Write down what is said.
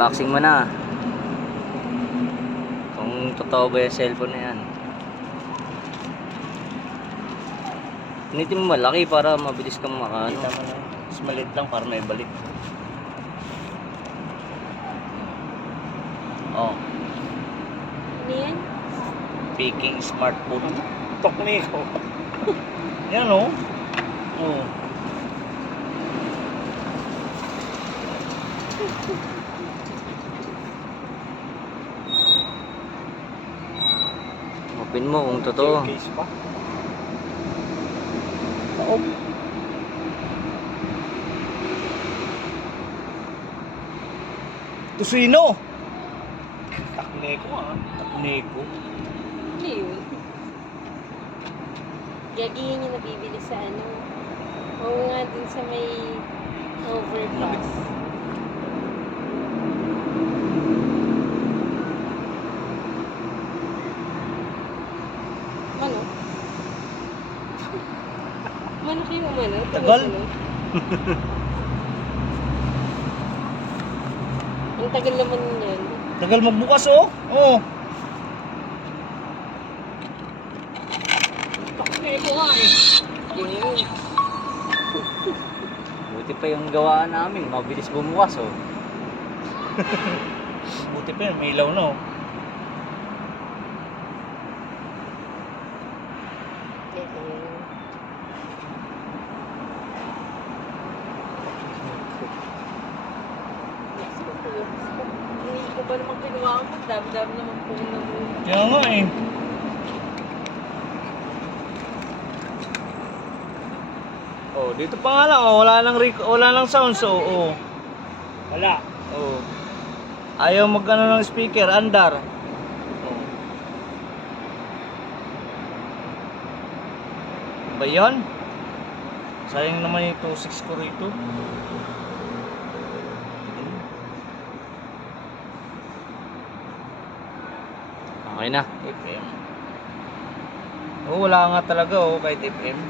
unboxing mo na. Kung totoo ba yung cellphone na yan. Pinitin mo malaki para mabilis kang makaano. Tama na. Mas maliit lang para may balik. Oh. Ano yan? Speaking smartphone. Tokni ko. Yan oh. Oh. Open mo kung totoo. Case pa. Oh. Tusino. Takneko ah. Takneko. Ano yun? Gagihin yung nabibili sa ano. Oo nga dun sa may overpass. Ano? Malaki yung umano. Tagal. Ang tagal naman yan. Tagal magbukas oh. Oh. Takneko nga eh. Yun. Buti pa yung gawaan namin. Mabilis bumukas oh. Buti pa yun, may ilaw na oh. Hindi ko ba naman ginawa ko? Dami-dami naman po na mo. Kaya nga eh. Oh, dito pa nga lang oh, wala lang sound so oh. Wala. Oh. Ayaw magano ng speaker, andar. Oh. Ba 'yon? Sayang naman yung 2.6 ko rito. Okay na. FM. Oh, wala nga talaga oh, kahit FM.